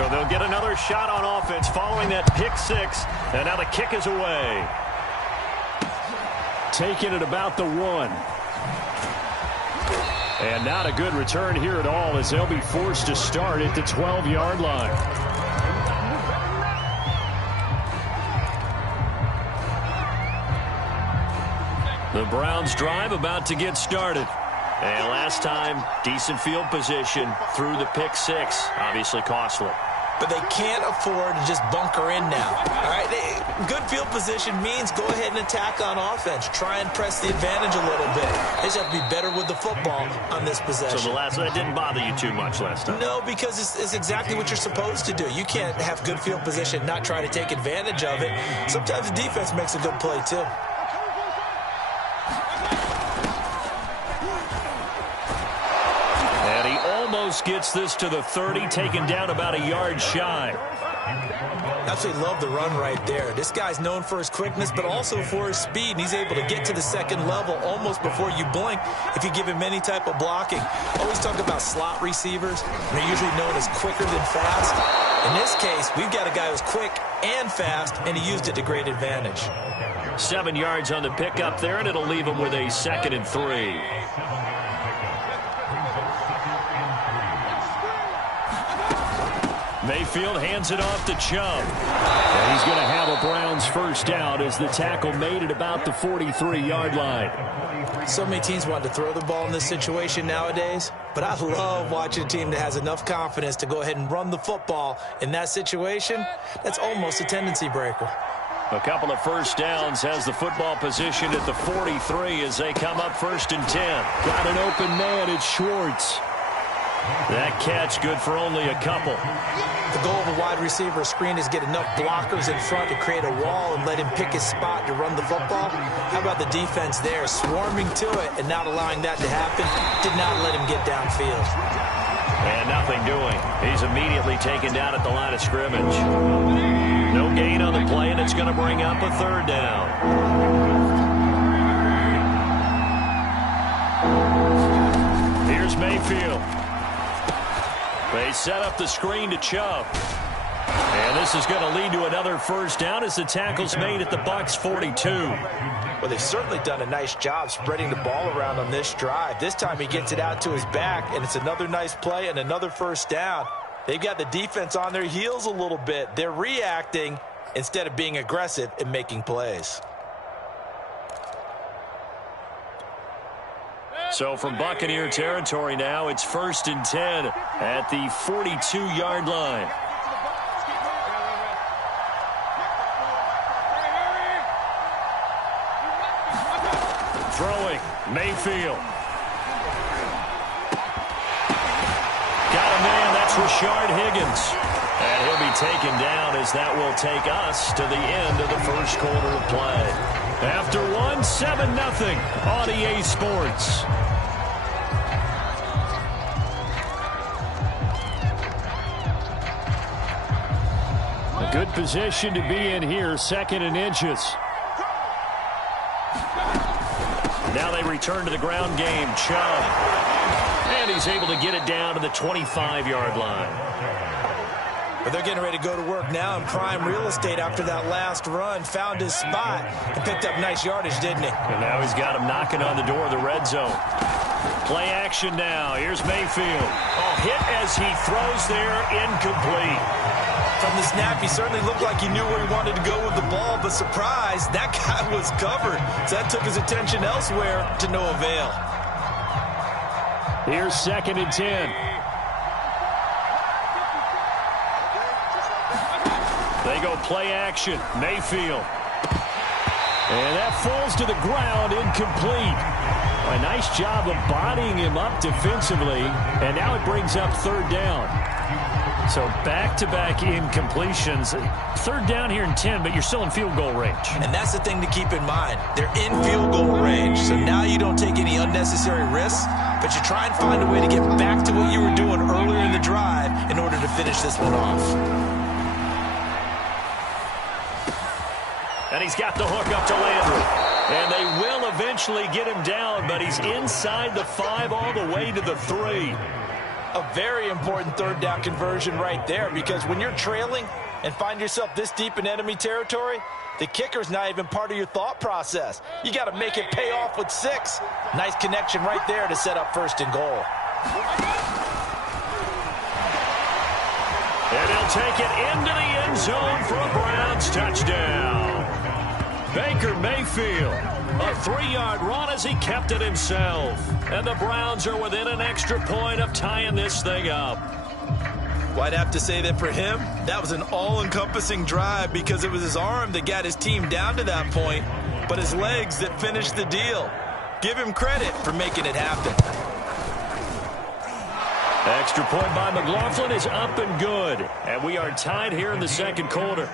So they'll get another shot on offense following that pick six. And now the kick is away. Taking it about the 1. And not a good return here at all as they'll be forced to start at the 12-yard line. The Browns drive about to get started. And last time, decent field position through the pick six. Obviously costly. But they can't afford to just bunker in now. All right, good field position means go ahead and attack on offense. Try and press the advantage a little bit. They just have to be better with the football on this possession. So that didn't bother you too much last time? No, because it's exactly what you're supposed to do. You can't have good field position, not try to take advantage of it. Sometimes the defense makes a good play, too. Gets this to the 30, taken down about a yard shy. Absolutely love the run right there. This guy's known for his quickness, but also for his speed. And he's able to get to the second level almost before you blink if you give him any type of blocking. Always talk about slot receivers. They're usually known as quicker than fast. In this case, we've got a guy who's quick and fast, and he used it to great advantage. 7 yards on the pickup there, and it'll leave him with a 2nd and 3. Mayfield hands it off to Chubb. And he's going to have a Browns first down as the tackle made it about the 43-yard line. So many teams want to throw the ball in this situation nowadays, but I love watching a team that has enough confidence to go ahead and run the football in that situation. That's almost a tendency breaker. A couple of first downs has the football position at the 43 as they come up 1st and 10. Got an open man, it's Schwartz. That catch good for only a couple. The goal of a wide receiver screen is get enough blockers in front to create a wall and let him pick his spot to run the football. How about the defense there, swarming to it and not allowing that to happen? Did not let him get downfield. And nothing doing. He's immediately taken down at the line of scrimmage. No gain on the play, and it's going to bring up a 3rd down. Here's Mayfield. They set up the screen to Chubb. And this is going to lead to another first down as the tackle's made at the Bucs 42. Well, they've certainly done a nice job spreading the ball around on this drive. This time he gets it out to his back, and it's another nice play and another first down. They've got the defense on their heels a little bit. They're reacting instead of being aggressive and making plays. So from Buccaneer territory now, it's 1st and 10 at the 42-yard line. Throwing, Mayfield. Got a man, that's Rashard Higgins. And he'll be taken down as that will take us to the end of the first quarter of play. After 7-0 on EA Sports. A good position to be in here, 2nd and inches. Now they return to the ground game. Chubb. And he's able to get it down to the 25-yard line. But they're getting ready to go to work now in prime real estate after that last run. Found his spot and picked up nice yardage, didn't he? And now he's got him knocking on the door of the red zone. Play action now. Here's Mayfield. Oh, hit as he throws there, incomplete. From the snap, he certainly looked like he knew where he wanted to go with the ball, but surprise, that guy was covered. So that took his attention elsewhere to no avail. Here's 2nd and 10. They go play action. Mayfield. And that falls to the ground, incomplete. A nice job of bodying him up defensively, and now it brings up 3rd down. So back-to-back incompletions. 3rd down here and 10, but you're still in field goal range. And that's the thing to keep in mind. They're in field goal range, so now you don't take any unnecessary risks, but you try and find a way to get back to what you were doing earlier in the drive in order to finish this one off. And he's got the hook up to Landry. And they will eventually get him down, but he's inside the 5 all the way to the 3. A very important third down conversion right there, because when you're trailing and find yourself this deep in enemy territory, the kicker's not even part of your thought process. You got to make it pay off with 6. Nice connection right there to set up 1st and goal. And he'll take it into the end zone for a Browns touchdown. Baker Mayfield, a 3-yard run as he kept it himself. And the Browns are within an extra point of tying this thing up. Well, I'd have to say that for him, that was an all-encompassing drive, because it was his arm that got his team down to that point, but his legs that finished the deal. Give him credit for making it happen. Extra point by McLaughlin is up and good. And we are tied here in the second quarter.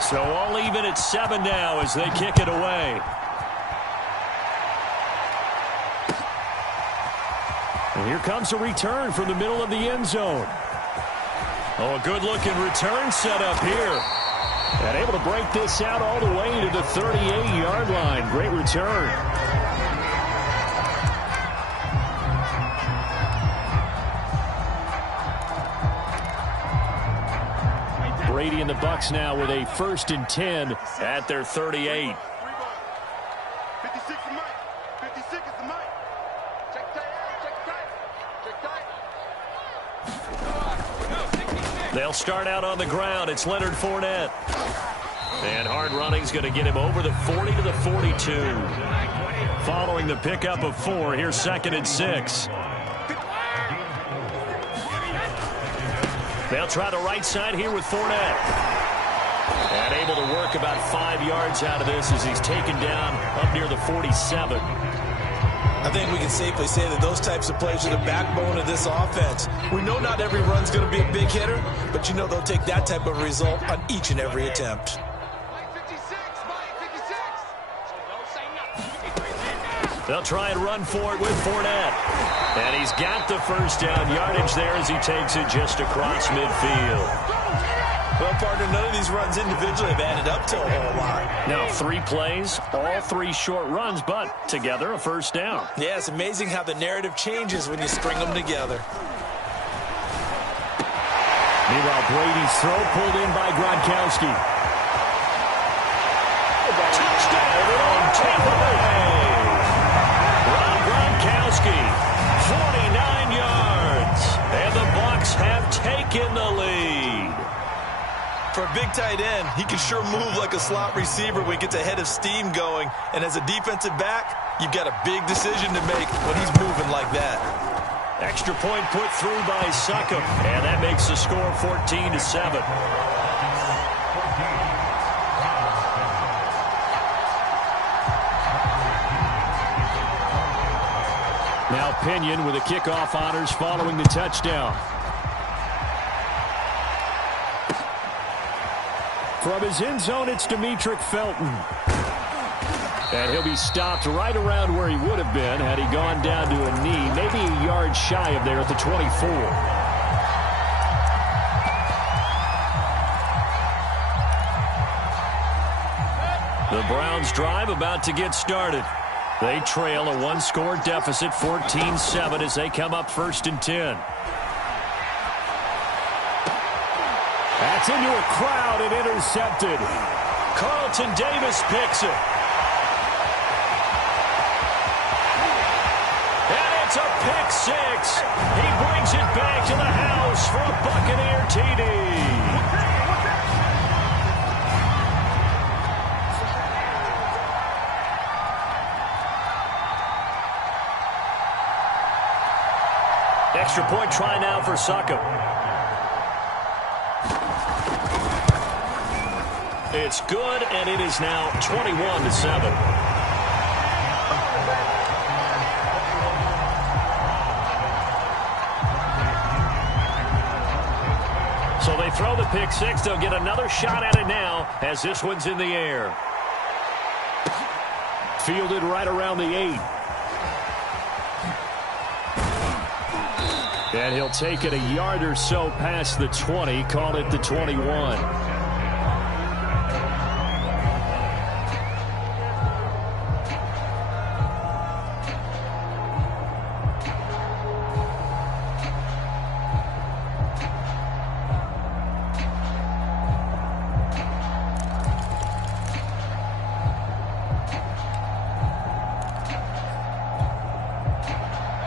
So all even at 7 now as they kick it away. And here comes a return from the middle of the end zone. Oh, a good-looking return set up here. And able to break this out all the way to the 38-yard line. Great return. Brady and the Bucs now with a 1st and 10 at their 38. 56 is Mike. 56 is the Mike. Check tight. They'll start out on the ground. It's Leonard Fournette. And hard running's going to get him over the 40 to the 42. Following the pickup of 4, here's 2nd and 6. They'll try the right side here with Fournette. And able to work about 5 yards out of this as he's taken down up near the 47. I think we can safely say that those types of plays are the backbone of this offense. We know not every run's going to be a big hitter, but you know they'll take that type of result on each and every attempt. They'll try and run for it with Fournette. And he's got the 1st down yardage there as he takes it just across midfield. Well, partner, none of these runs individually have added up to a whole lot. Now 3 plays, all 3 short runs, but together a 1st down. Yeah, it's amazing how the narrative changes when you string them together. Meanwhile, Brady's throw pulled in by Gronkowski. Touchdown, Tampa Bay. Rob Gronkowski, 49 yards. And the Bucs have taken the lead. For a big tight end, he can sure move like a slot receiver when he gets a head of steam going. And as a defensive back, you've got a big decision to make when he's moving like that. Extra point put through by Succop, and that makes the score 14-7. Now Pinion with the kickoff honors following the touchdown. From his end zone, it's Demetric Felton. And he'll be stopped right around where he would have been had he gone down to a knee, maybe a yard shy of there at the 24. The Browns drive about to get started. They trail a 1-score deficit, 14-7, as they come up 1st and 10. That's into a crowd and intercepted. Carlton Davis picks it. And it's a pick 6. He brings it back to the house for a Buccaneer TD. Extra point try now for Succop. It's good, and it is now 21-7. So they throw the pick 6. They'll get another shot at it now as this one's in the air. Fielded right around the 8. And he'll take it a yard or so past the 20, call it the 21.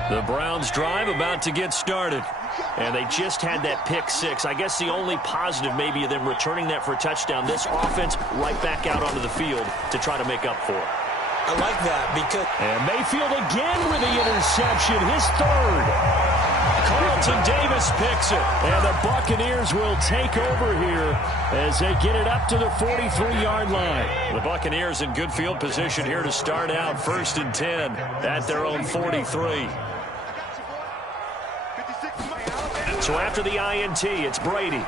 The Browns drive about to get started. And they just had that pick six. I guess the only positive maybe of them returning that for a touchdown. This offense right back out onto the field to try to make up for it. I like that because... And Mayfield again with the interception, his third. Carlton Davis picks it. And the Buccaneers will take over here as they get it up to the 43-yard line. The Buccaneers in good field position here to start out 1st and 10 at their own 43. So after the INT, it's Brady.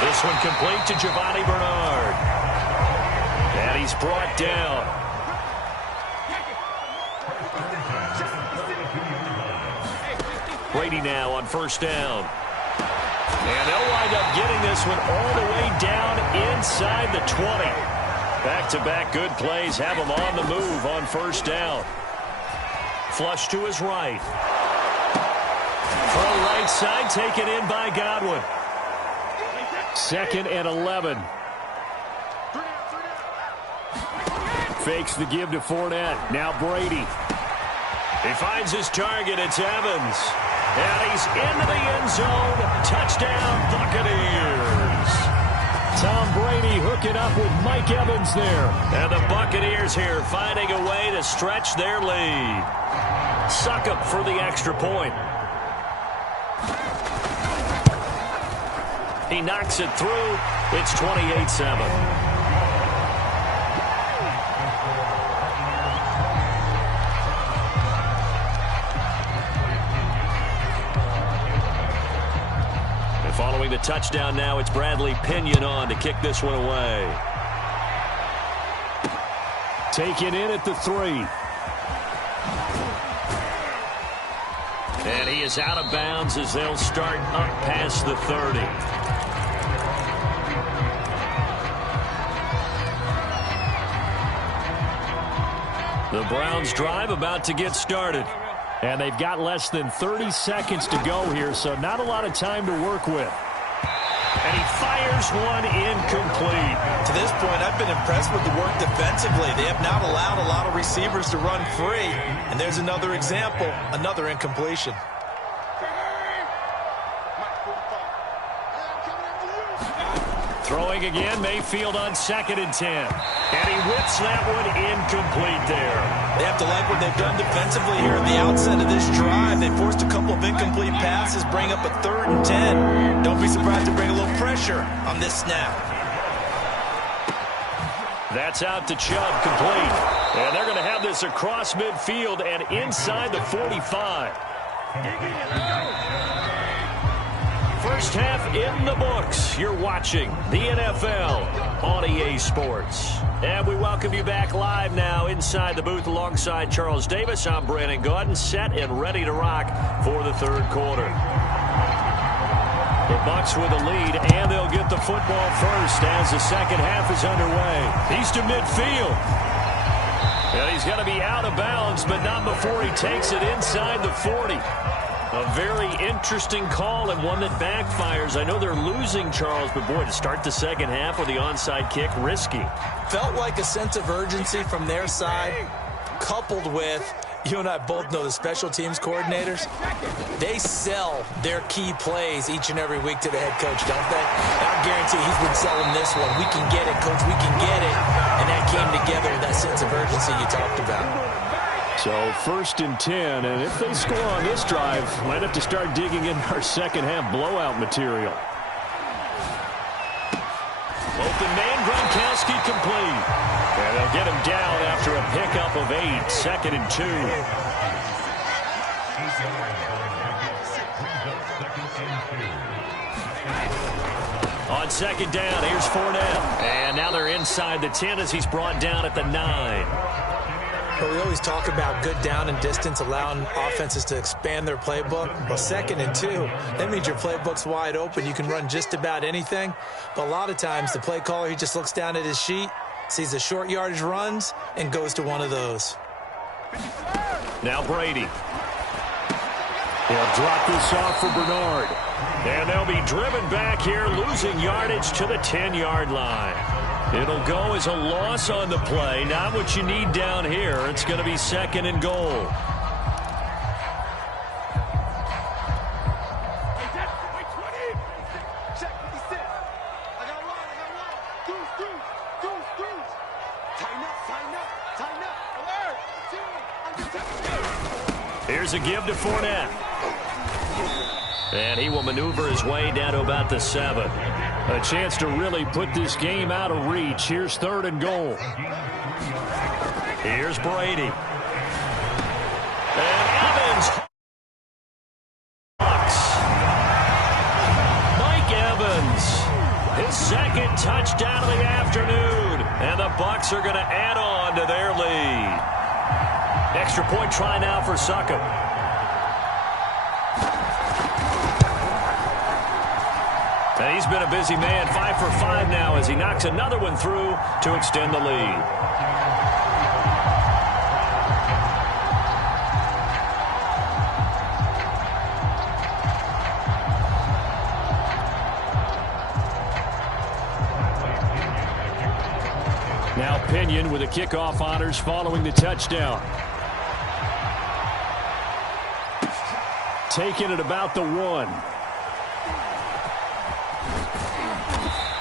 This one complete to Giovanni Bernard. And he's brought down. Brady now on 1st down. And they'll wind up getting this one all the way down inside the 20. Back-to-back good plays have him on the move on 1st down. Flush to his right. Full right side taken in by Godwin. 2nd and 11. Fakes the give to Fournette. Now Brady. He finds his target. It's Evans. And he's into the end zone. Touchdown, Buccaneers. Tom Brady hooking up with Mike Evans there. And the Buccaneers here finding a way to stretch their lead. Succop for the extra point. He knocks it through. It's 28-7. And following the touchdown now, it's Bradley Pinion on to kick this one away. Taken in at the 3. And he is out of bounds as they'll start up past the 30. The Browns drive about to get started. And they've got less than 30 seconds to go here, so not a lot of time to work with. And he fires one incomplete. To this point, I've been impressed with the work defensively. They have not allowed a lot of receivers to run free. And there's another example, another incompletion. Throwing again, Mayfield on 2nd and 10. And he whips that one incomplete there. They have to like what they've done defensively here at the outset of this drive. They forced a couple of incomplete passes, bring up a 3rd and 10. Don't be surprised to bring a little pressure on this snap. That's out to Chubb, complete. And they're going to have this across midfield and inside the 45. First half in the books. You're watching the NFL on EA Sports. And we welcome you back live now inside the booth alongside Charles Davis. I'm Brandon Gaudin, set and ready to rock for the 3rd quarter. The Bucs with a lead, and they'll get the football first as the 2nd half is underway. He's to midfield. And he's going to be out of bounds, but not before he takes it inside the 40. A very interesting call and one that backfires. I know they're losing, Charles, but boy, to start the 2nd half with the onside kick, risky. Felt like a sense of urgency from their side, coupled with, you and I both know the special teams coordinators, they sell their key plays each and every week to the head coach, don't they? And I guarantee he's been selling this one. We can get it, coach, we can get it. And that came together with that sense of urgency you talked about. So 1st and 10, and if they score on this drive, might have to start digging in our 2nd half blowout material. Open man, Gronkowski complete. And they'll get him down after a pickup of 8, 2nd and 2. On 2nd down, here's Fournette. And now they're inside the 10 as he's brought down at the 9. But we always talk about good down and distance, allowing offenses to expand their playbook. Well, 2nd and 2, that means your playbook's wide open. You can run just about anything. But a lot of times, the play caller, he just looks down at his sheet, sees the short yardage runs, and goes to one of those. Now Brady. He'll drop this off for Bernard. And they'll be driven back here, losing yardage to the 10-yard line. It'll go as a loss on the play. Not what you need down here. It's going to be 2nd and goal. Here's a give to Fournette. And he will maneuver his way down to about the 7. A chance to really put this game out of reach. Here's 3rd and goal. Here's Brady. And Evans. Mike Evans. His 2nd touchdown of the afternoon. And the Bucs are going to add on to their lead. Extra point try now for Succop. And he's been a busy man, 5 for 5 now as he knocks another one through to extend the lead. Now Pinion with the kickoff honors following the touchdown. Taking it about the 1.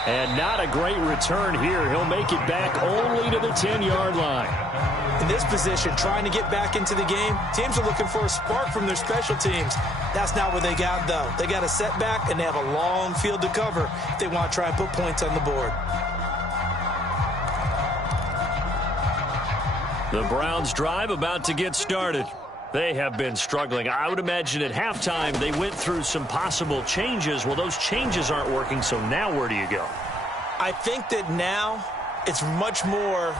And not a great return here. He'll make it back only to the 10-yard line. In this position, trying to get back into the game, teams are looking for a spark from their special teams. That's not what they got, though. They got a setback, and they have a long field to cover if they want to try and put points on the board. The Browns' drive about to get started. They have been struggling. I would imagine at halftime they went through some possible changes. Well, those changes aren't working, so now where do you go? I think that now it's much more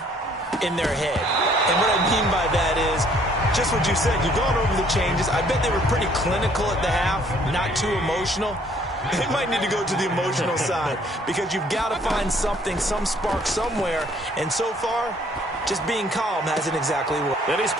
in their head. And what I mean by that is just what you said. You've gone over the changes. I bet they were pretty clinical at the half, not too emotional. They might need to go to the emotional side because you've got to find something, some spark somewhere. And so far, just being calm hasn't exactly worked. That is